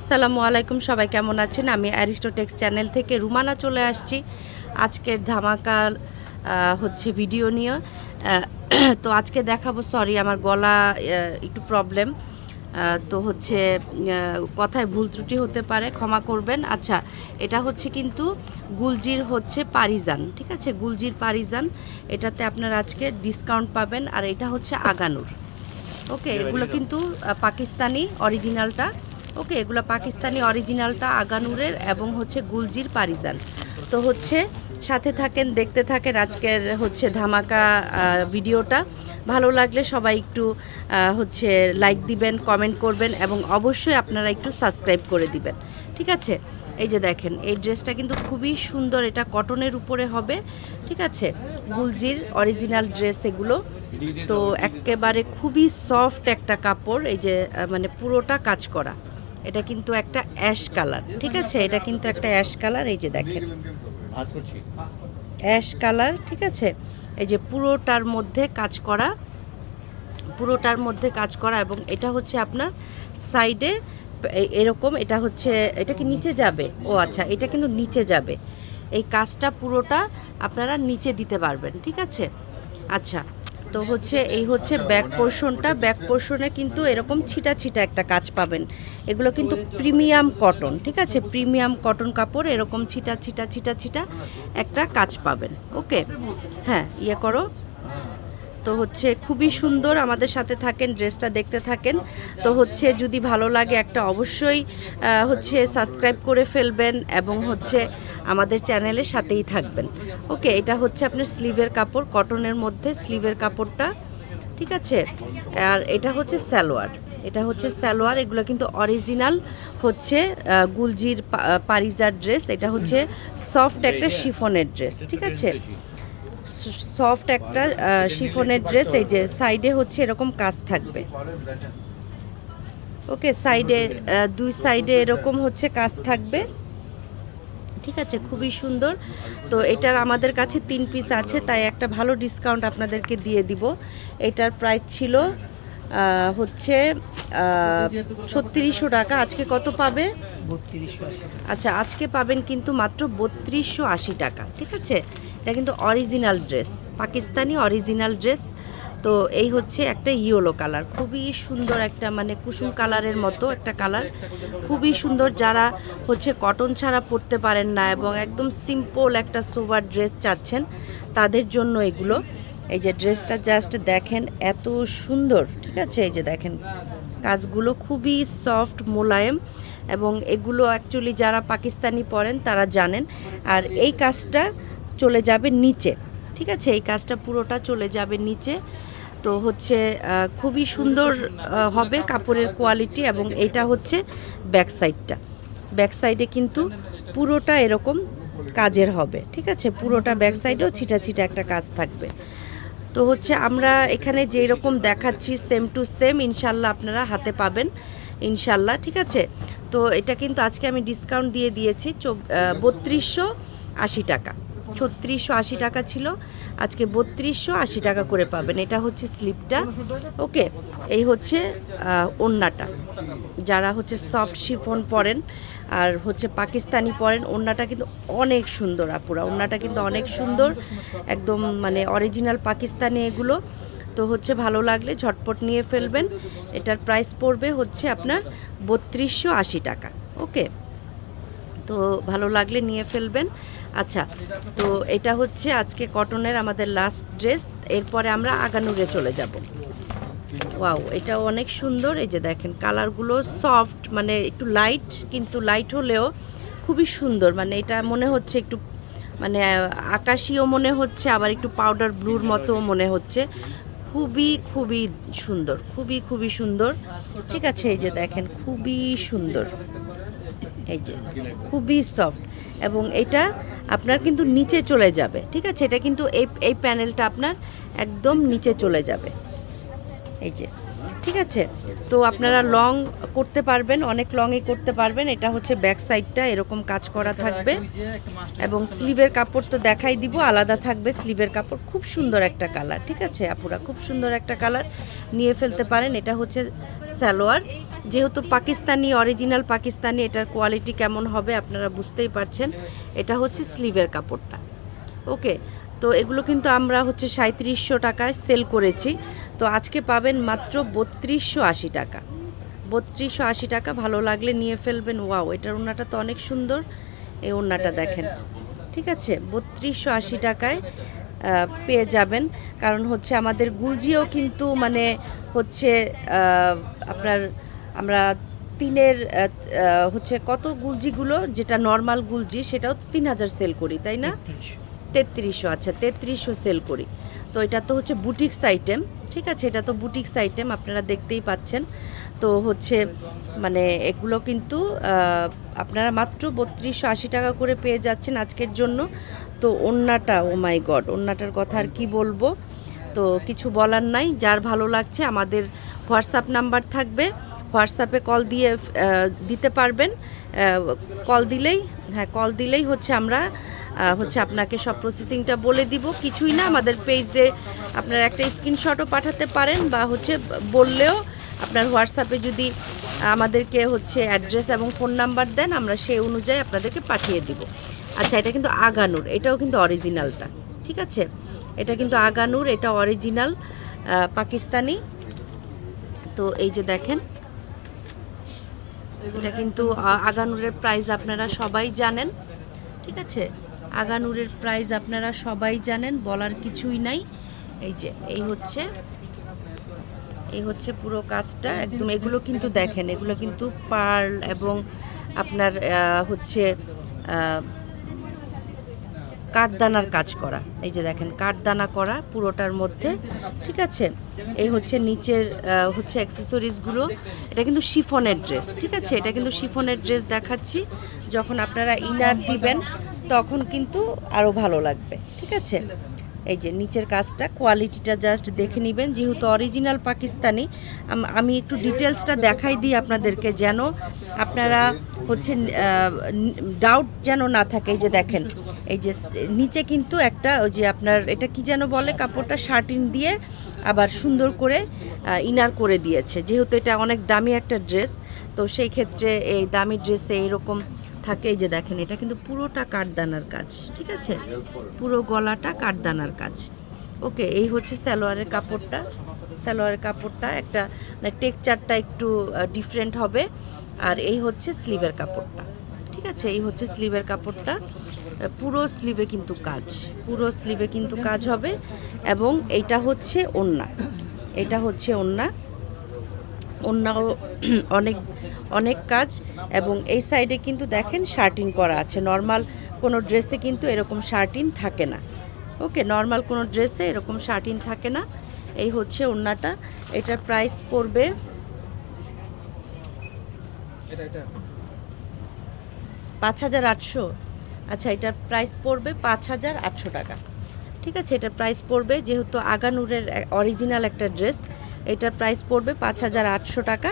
আসসালামু আলাইকুম, সবাই কেমন আছেন? আমি অ্যারিস্টোটেক্স চ্যানেল থেকে রুমানা চলে আসছি আজকের ধামাকা হচ্ছে ভিডিও নিয়ে। তো আজকে দেখাবো, সরি আমার গলা একটু প্রবলেম, তো হচ্ছে কথায় ভুল ত্রুটি হতে পারে, ক্ষমা করবেন। আচ্ছা, এটা হচ্ছে কিন্তু গুলজির হচ্ছে পারিজান, ঠিক আছে? গুলজির পারিজান, এটাতে আপনারা আজকে ডিসকাউন্ট পাবেন। আর এটা হচ্ছে আগানুর। ওকে, এগুলো কিন্তু পাকিস্তানি অরিজিনালটা। ওকে, এগুলো পাকিস্তানি অরিজিনালটা আগানুরের এবং হচ্ছে গুলজির পারিজান। তো হচ্ছে সাথে থাকেন, দেখতে থাকেন আজকের হচ্ছে ধামাকা ভিডিওটা। ভালো লাগলে সবাই একটু হচ্ছে লাইক দিবেন, কমেন্ট করবেন এবং অবশ্যই আপনারা একটু সাবস্ক্রাইব করে দিবেন, ঠিক আছে? এই যে দেখেন, এই ড্রেসটা কিন্তু খুবই সুন্দর, এটা কটনের উপরে হবে, ঠিক আছে? গুলজির অরিজিনাল ড্রেস এগুলো। তো একেবারে খুবই সফট একটা কাপড়, এই যে মানে পুরোটা কাজ করা। এটা কিন্তু একটা অ্যাশ কালার, ঠিক আছে? এটা কিন্তু একটা অ্যাশ কালার, এই যে দেখেন অ্যাশ কালার, ঠিক আছে? এই যে পুরোটার মধ্যে কাজ করা, পুরোটার মধ্যে কাজ করা। এবং এটা হচ্ছে আপনার সাইডে এরকম, এটা হচ্ছে, এটা কি নিচে যাবে? ও আচ্ছা, এটা কিন্তু নিচে যাবে। এই কাজটা পুরোটা আপনারা নিচে দিতে পারবেন, ঠিক আছে? আচ্ছা, তো হচ্ছে এই হচ্ছে ব্যাক পোর্শনটা। ব্যাক পোর্শনে কিন্তু এরকম ছিটা ছিটা একটা কাজ পাবেন। এগুলো কিন্তু প্রিমিয়াম কটন, ঠিক আছে? প্রিমিয়াম কটন কাপড়, এরকম ছিটা ছিটা ছিটা ছিটা একটা কাজ পাবেন। ওকে, হ্যাঁ, ইয়ে করো। তো হচ্ছে খুবই সুন্দর, আমাদের সাথে থাকেন, ড্রেসটা দেখতে থাকেন। তো হচ্ছে যদি ভালো লাগে একটা অবশ্যই হচ্ছে সাবস্ক্রাইব করে ফেলবেন এবং হচ্ছে আমাদের চ্যানেলের সাথেই থাকবেন। ওকে, এটা হচ্ছে আপনার স্লিভের কাপড়, কটনের মধ্যে স্লিভের কাপড়টা, ঠিক আছে? আর এটা হচ্ছে সালোয়ার, এটা হচ্ছে সালোয়ার। এগুলো কিন্তু অরিজিনাল হচ্ছে গুলজির পারিজার ড্রেস। এটা হচ্ছে সফট একটা শিফনের ড্রেস, ঠিক আছে? সফট একটা শিফনের ড্রেস। এই যে সাইডে হচ্ছে এরকম কাজ থাকবে। ওকে, সাইডে দুই সাইডে এরকম হচ্ছে কাজ থাকবে, ঠিক আছে? খুবই সুন্দর। তো এটার আমাদের কাছে 3 পিস আছে, তাই একটা ভালো ডিসকাউন্ট আপনাদেরকে দিয়ে দিব। এটার প্রাইস ছিল হচ্ছে 3600 টাকা। আজকে কত পাবে? 3280। আচ্ছা, আজকে পাবেন কিন্তু মাত্র 3280 টাকা, ঠিক আছে? এটা কিন্তু original dress, Pakistani original dress. তো এই হচ্ছে একটা ইয়েলো কালার, খুবই সুন্দর একটা মানে কুসুম কালারের মতো একটা কালার, খুবই সুন্দর। যারা হচ্ছে কটন ছাড়া পরতে পারেন না এবং একদম সিম্পল একটা সোভার ড্রেস চাচ্ছেন, তাদের জন্য এগুলো। এই যে ড্রেসটা জাস্ট দেখেন, এত সুন্দর, ঠিক আছে? এই যে দেখেন কাজগুলো খুবই সফট, মোলায়েম। এবং এগুলো অ্যাকচুয়ালি যারা পাকিস্তানি পরেন তারা জানেন। আর এই কাজটা চলে যাবে নিচে, ঠিক আছে? এই কাজটা পুরোটা চলে যাবে নিচে। তো হচ্ছে খুবই সুন্দর হবে কাপড়ের কোয়ালিটি। এবং এটা হচ্ছে ব্যাক সাইডটা, ব্যাক সাইডে কিন্তু পুরোটা এরকম কাজের হবে, ঠিক আছে? পুরোটা ব্যাক সাইডেও ছিটা ছিটা একটা কাজ থাকবে। তো হচ্ছে আমরা এখানে যেই রকম দেখাচ্ছি সেম টু সেম ইনশাল্লাহ আপনারা হাতে পাবেন, ইনশাল্লাহ, ঠিক আছে? তো এটা কিন্তু আজকে আমি ডিসকাউন্ট দিয়ে দিয়েছি 3280 টাকা। 3680 টাকা ছিল, আজকে 3280 টাকা করে পাবেন। এটা হচ্ছে স্লিপটা। ওকে, এই হচ্ছে ওড়নাটা। যারা হচ্ছে সফট শিফন পরেন আর হচ্ছে পাকিস্তানি পরেন, ওড়নাটা কিন্তু অনেক সুন্দর আপুরা, ওড়নাটা কিন্তু অনেক সুন্দর, একদম মানে অরিজিনাল পাকিস্তানি এগুলো। তো হচ্ছে ভালো লাগলে ঝটপট নিয়ে ফেলবেন। এটার প্রাইস পড়বে হচ্ছে আপনার 3280 টাকা। ওকে, তো ভালো লাগলে নিয়ে ফেলবেন। আচ্ছা, তো এটা হচ্ছে আজকে কটনের আমাদের লাস্ট ড্রেস। এরপরে আমরা আগানুরে চলে যাব। ওয়াও, এটাও অনেক সুন্দর। এই যে দেখেন কালারগুলো সফট, মানে একটু লাইট, কিন্তু লাইট হলেও খুবই সুন্দর। মানে এটা মনে হচ্ছে একটু মানে আকাশিও মনে হচ্ছে, আবার একটু পাউডার ব্লুর মতো মনে হচ্ছে। খুবই খুবই সুন্দর, খুবই খুবই সুন্দর, ঠিক আছে? এই যে দেখেন খুবই সুন্দর, এই যে খুবই সফট। এবং এটা আপনার কিন্তু নিচে চলে যাবে, ঠিক আছে? এটা কিন্তু এই এই প্যানেলটা আপনার একদম নিচে চলে যাবে, এই যে। ঠিক আছে। তো আপনারা লং করতে পারবেন, অনেক লংই করতে পারবেন। এটা হচ্ছে ব্যাক সাইডটা এরকম কাজ করা থাকবে এবং স্লিভের কাপড় তো দেখাই দিব, আলাদা থাকবে স্লিভের কাপড়। খুব সুন্দর একটা কালার, ঠিক আছে আপুরা, খুব সুন্দর একটা কালার, নিয়ে ফেলতে পারেন। এটা হচ্ছে সালোয়ার, যেহেতু পাকিস্তানি, অরিজিনাল পাকিস্তানি, এটার কোয়ালিটি কেমন হবে আপনারা বুঝতেই পারছেন। এটা হচ্ছে স্লিভের কাপড়টা। ওকে, তো এগুলো কিন্তু আমরা হচ্ছে 3700 টাকায় সেল করেছি, তো আজকে পাবেন মাত্র 3280 টাকা। 3280 টাকা, ভালো লাগলে নিয়ে ফেলবেন। ওয়াও, এটার ওড়নাটা তো অনেক সুন্দর, এই ওড়নাটা দেখেন, ঠিক আছে। 3280 টাকায় পেয়ে যাবেন। কারণ হচ্ছে আমাদের গুলজিও কিন্তু মানে হচ্ছে আপনার আমরা তিনের হচ্ছে কত গুলজিগুলো, যেটা নর্মাল গুলজি সেটাও তো 3000 সেল করি, তাই না? 3300, আচ্ছা 3300 সেল করি। তো এটা তো হচ্ছে বুটিক্স আইটেম, ঠিক আছে, এটা তো বুটিক্স আইটেম, আপনারা দেখতেই পাচ্ছেন। তো হচ্ছে মানে এগুলো কিন্তু আপনারা মাত্র 3280 টাকা করে পেয়ে যাচ্ছেন আজকের জন্য। তো ওড়নাটা, ও মাই গড, ওড়নাটার কথা আর কি বলবো, তো কিছু বলার নাই। যার ভালো লাগছে আমাদের হোয়াটসঅ্যাপ নাম্বার থাকবে, হোয়াটসঅ্যাপে কল দিয়ে দিতে পারবেন। কল দিলেই, হ্যাঁ কল দিলেই হচ্ছে আমরা হচ্ছে আপনাকে সব প্রসেসিংটা বলে দিব। কিছুই না, আমাদের পেজে আপনারা একটা স্ক্রিনশটও পাঠাতে পারেন, বা হচ্ছে বললেও আপনার হোয়াটসঅ্যাপে যদি আমাদেরকে হচ্ছে অ্যাড্রেস এবং ফোন নাম্বার দেন, আমরা সেই অনুযায়ী আপনাদেরকে পাঠিয়ে দিব। আচ্ছা, এটা কিন্তু আগানুর, এটাও কিন্তু অরিজিনালটা, ঠিক আছে, এটা কিন্তু আগানুর, এটা অরিজিনাল পাকিস্তানি। তো এই যে দেখেন, এটা কিন্তু আগানুরের প্রাইস আপনারা সবাই জানেন, ঠিক আছে, আগানুরের প্রাইস আপনারা সবাই জানেন, বলার কিছুই নাই। এই যে এই হচ্ছে পুরো কাজটা একদম। এগুলো কিন্তু দেখেন, এগুলো কিন্তু পার্ল এবং আপনার হচ্ছে কাঠদানার কাজ করা। এই যে দেখেন, কাঠদানা করা পুরোটার মধ্যে, ঠিক আছে। এই হচ্ছে নিচের হচ্ছে অ্যাক্সেসরিজগুলো। এটা কিন্তু শিফনের ড্রেস, ঠিক আছে, এটা কিন্তু শিফনের ড্রেস দেখাচ্ছি। যখন আপনারা ইনার দিবেন তখন কিন্তু আরও ভালো লাগবে, ঠিক আছে। এই যে নিচের কাজটা, কোয়ালিটিটা জাস্ট দেখে নেবেন, যেহেতু অরিজিনাল পাকিস্তানি। আমি একটু ডিটেলসটা দেখাই দিই আপনাদেরকে, যেন আপনারা হচ্ছে ডাউট যেন না থাকে। এই যে দেখেন, এই যে নিচে কিন্তু একটা ওই যে আপনার এটা কি যেন বলে, কাপড়টা শার্টিন দিয়ে আবার সুন্দর করে ইনার করে দিয়েছে। যেহেতু এটা অনেক দামি একটা ড্রেস, তো সেই ক্ষেত্রে এই দামি ড্রেসে এইরকম থাকে। এই যে দেখেন, এটা কিন্তু পুরোটা কাঠদানার কাজ, ঠিক আছে, পুরো গলাটা কাঠদানার কাজ। ওকে, এই হচ্ছে সালোয়ারের কাপড়টা। সালোয়ারের কাপড়টা একটা মানে টেক্সচারটা একটু ডিফারেন্ট হবে। আর এই হচ্ছে স্লিভের কাপড়টা, ঠিক আছে, এই হচ্ছে স্লিভের কাপড়টা। পুরো স্লিভে কিন্তু কাজ, পুরো স্লিভে কিন্তু কাজ হবে। এবং এইটা হচ্ছে ওড়না, এটা হচ্ছে ওড়না, ওড়নাও অনেক অনেক কাজ। এবং এই সাইডে কিন্তু দেখেন শার্টিন করা আছে। নর্মাল কোনো ড্রেসে কিন্তু এরকম শার্টিন থাকে না। ওকে, নর্মাল কোনো ড্রেসে এরকম শার্টিন থাকে না। এই হচ্ছে ওড়নাটা, এটার প্রাইস পড়বে 5800। আচ্ছা, এটার প্রাইস পড়বে 5800 টাকা, ঠিক আছে, এটার প্রাইস পড়বে, যেহেতু আগানুরের অরিজিনাল একটা ড্রেস, এটার প্রাইস পড়বে 5800 টাকা।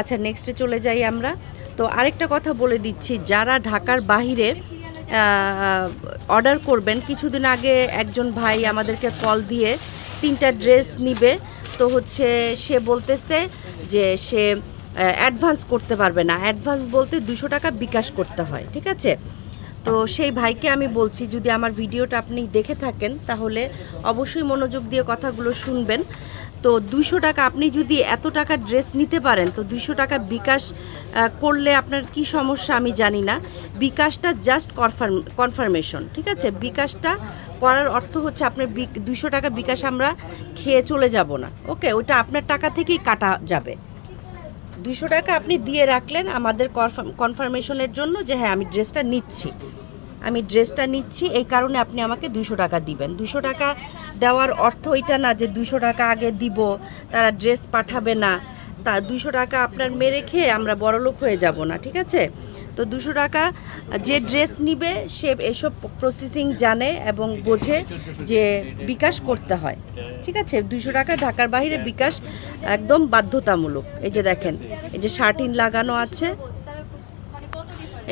আচ্ছা, নেক্সটে চলে যাই আমরা। তো আরেকটা কথা বলে দিচ্ছি, যারা ঢাকার বাহিরে অর্ডার করবেন, কিছুদিন আগে একজন ভাই আমাদেরকে কল দিয়ে 3টা ড্রেস নিবে। তো হচ্ছে সে বলতেছে যে সে অ্যাডভান্স করতে পারবে না। অ্যাডভান্স বলতে 200 টাকা বিকাশ করতে হয়, ঠিক আছে। তো সেই ভাইকে আমি বলছি, যদি আমার ভিডিওটা আপনি দেখে থাকেন তাহলে অবশ্যই মনোযোগ দিয়ে কথাগুলো শুনবেন। তো 200 টাকা, আপনি যদি এত টাকা ড্রেস নিতে পারেন, তো 200 টাকা বিকাশ করলে আপনার কি সমস্যা আমি জানি না। বিকাশটা জাস্ট কনফার্মেশন, ঠিক আছে, বিকাশটা করার অর্থ হচ্ছে আপনার 200 টাকা বিকাশ আমরা খেয়ে চলে যাব না। ওকে, ওটা আপনার টাকা থেকেই কাটা যাবে। 200 টাকা আপনি দিয়ে রাখলেন আমাদের কনফার্মেশনের জন্য, যে হ্যাঁ আমি ড্রেসটা নিচ্ছি, এই কারণে আপনি আমাকে 200 টাকা দিবেন। 200 টাকা দেওয়ার অর্থ এটা না যে 200 টাকা আগে দিব, তারা ড্রেস পাঠাবে না। তা 200 টাকা আপনার মেরে খেয়ে আমরা বড়লোক হয়ে যাব না, ঠিক আছে? তো 200 টাকা যে ড্রেস নিবে সে এসব প্রসেসিং জানে এবং বোঝে যে বিকাশ করতে হয়, ঠিক আছে? 200 টাকা ঢাকার বাইরে বিকাশ একদম বাধ্যতামূলক। এই যে দেখেন, এই যে শার্টিন লাগানো আছে,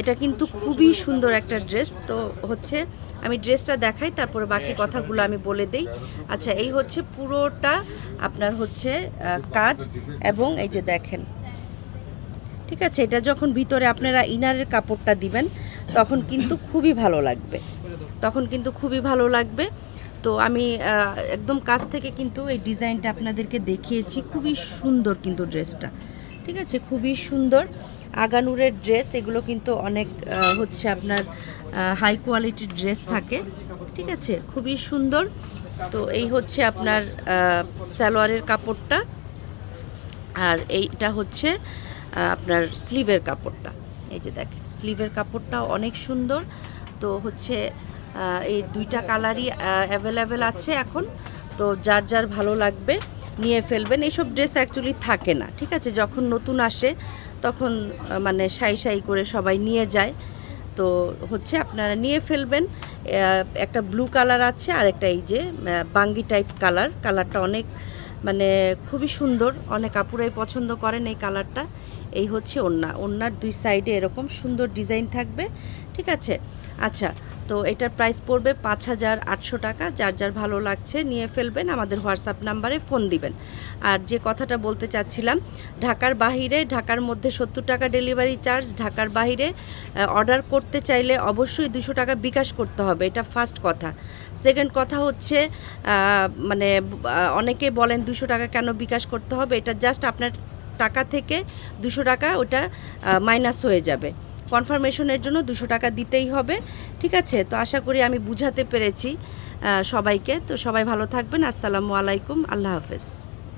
এটা কিন্তু খুবই সুন্দর একটা ড্রেস। তো হচ্ছে আমি ড্রেসটা দেখাই, তারপরে বাকি কথাগুলো আমি বলে দেই। আচ্ছা, এই হচ্ছে পুরোটা আপনার হচ্ছে কাজ, এবং এই যে দেখেন, ঠিক আছে? এটা যখন ভিতরে আপনারা ইনারের কাপড়টা দিবেন তখন কিন্তু খুবই ভালো লাগবে, তো আমি একদম কাছ থেকে কিন্তু এই ডিজাইনটা আপনাদেরকে দেখিয়েছি। খুবই সুন্দর কিন্তু ড্রেসটা, ঠিক আছে? খুবই সুন্দর আগানুরের ড্রেস, এগুলো কিন্তু অনেক হচ্ছে আপনার হাই কোয়ালিটির ড্রেস থাকে, ঠিক আছে? খুবই সুন্দর। তো এই হচ্ছে আপনার সালোয়ারের কাপড়টা, আর এইটা হচ্ছে আপনার স্লিভের কাপড়টা। এই যে দেখেন, স্লিভের কাপড়টা অনেক সুন্দর। তো হচ্ছে এই দুইটা কালারই অ্যাভেলেবেল আছে এখন। তো যার যার ভালো লাগবে নিয়ে ফেলবেন। এইসব ড্রেস অ্যাকচুয়ালি থাকে না, ঠিক আছে? যখন নতুন আসে তখন মানে সাই করে সবাই নিয়ে যায়। তো হচ্ছে আপনারা নিয়ে ফেলবেন। একটা ব্লু কালার আছে, আর একটা এই যে বাঙ্গি টাইপ কালারটা অনেক মানে খুবই সুন্দর, অনেক আপুরাই পছন্দ করেন এই কালারটা। এই হচ্ছে ওড়নার দুই সাইডে এরকম সুন্দর ডিজাইন থাকবে, ঠিক আছে? আচ্ছা, তো এটার প্রাইস পড়বে 5,800 টাকা। যার যার ভালো লাগছে নিয়ে ফেলবেন, আমাদের হোয়াটসঅ্যাপ নাম্বারে ফোন দিবেন। আর যে কথাটা বলতে চাচ্ছিলাম, ঢাকার বাহিরে, ঢাকার মধ্যে 70 টাকা ডেলিভারি চার্জ। ঢাকার বাইরে অর্ডার করতে চাইলে অবশ্যই 200 টাকা বিকাশ করতে হবে, এটা ফার্স্ট কথা। সেকেন্ড কথা হচ্ছে মানে অনেকে বলেন 200 টাকা কেন বিকাশ করতে হবে, এটা জাস্ট আপনার টাকা থেকে 200 টাকা ওটা মাইনাস হয়ে যাবে। কনফার্মেশনের জন্য 200 টাকা দিতেই হবে, ঠিক আছে? তো আশা করি আমি বুঝাতে পেরেছি সবাইকে। তো সবাই ভালো থাকবেন। আসসালামু আলাইকুম, আল্লাহ হাফেজ।